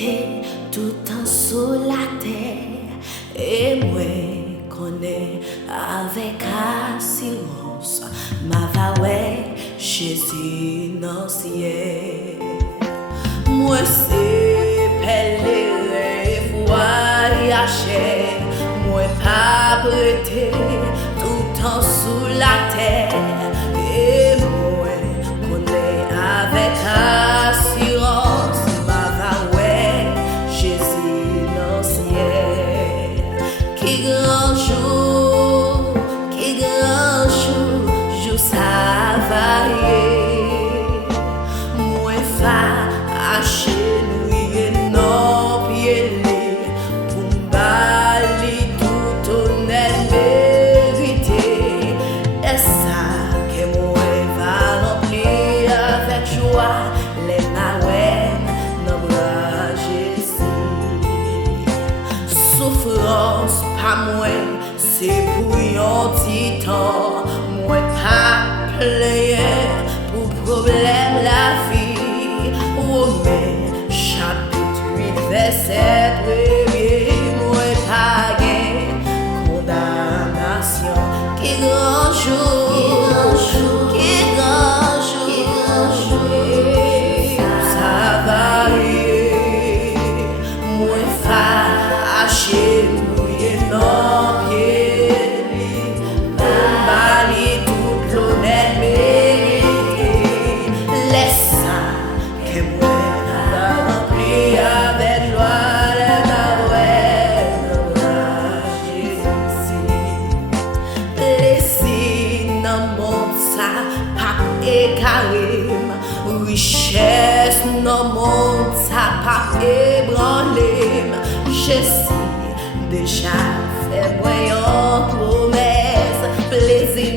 prêté tout en sous la terre. Et moi, connais avec assurance, ma va ouais, Jésus dans le ciel. Moi, c'est pèlerin voyager, moi, pas prêté tout en sous la terre. Et moi, connais avec assurance, ma va ouais, Jésus dans le ciel. Qui grand jour, jour ça va y. Moi, fâché, nous non pieds pour m'bali tout honnête vérité. Et ça que moi va remplir avec joie les maouettes dans bras Jésus. Souffrance pas moins, c'est pour un petit temps. Moi pas player pour problème la vie. Romains chapitre 8 verset 1er. Moi pas gain condamnation. Qui grand jour, qui grand jour, ça va y. Moi fâché, nous non pied. Bali tout l'honnête mérité. Laisse ça que moi va remplir avec joie les maouettes dans Jésus. Plaisir dans mon ça, pas écarrim. Richesse dans mon ça, pas ébranlim. Jésus déjà fait moi une promesse. Plaisir